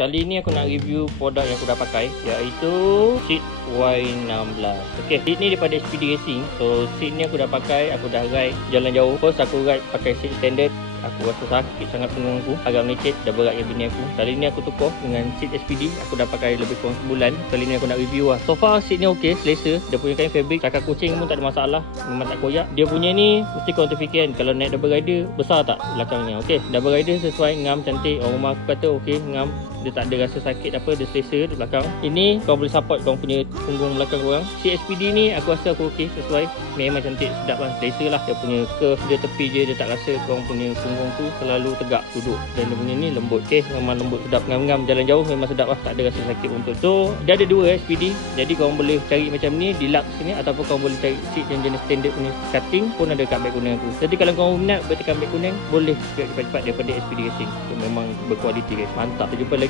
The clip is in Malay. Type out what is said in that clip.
Kali ni aku nak review produk yang aku dah pakai, iaitu seat Y16. Okey, seat ni daripada SPD Racing. So seat ni aku dah pakai, aku dah ride jalan jauh. First aku ride pakai seat standard, aku rasa sakit sangat punggung aku, agak melecet, dah berat ke bini aku. Kali ni aku tukar dengan seat SPD, aku dah pakai lebih kurang sebulan. Kali ni aku nak review lah. So far seat ni okey, selesa. Dia punya kain fabric, cakar kucing pun tak ada masalah, memang tak koyak. Dia punya ni mesti kau terfikirkan kalau naik double rider besar tak belakangnya. Okey, double rider sesuai, ngam cantik. Orang rumah aku kata okey, ngam, dia tak ada rasa sakit apa, dia selesa di belakang. Ini kau boleh support kau punya punggung belakang korang. Si SPD ni aku rasa aku okey, sesuai, memang cantik, sedap lah, selesa lah. Dia punya curve dia tepi je, dia tak rasa korang punya punggung tu selalu tegak duduk. Dan dia punya ni lembut, okey, memang lembut, sedap, ngam-ngam jalan jauh memang sedap lah, tak ada rasa sakit pun. So dia ada dua SPD, jadi korang boleh cari macam ni deluxe ni, ataupun korang boleh cari seat yang jenis standard punya cutting pun ada kat beg kuning aku. Jadi kalau korang minat bertekan beg kuning, boleh cepat-cepat daripada SPD Racing. So, memang berkualiti guys, mantap. Kita jumpa lagi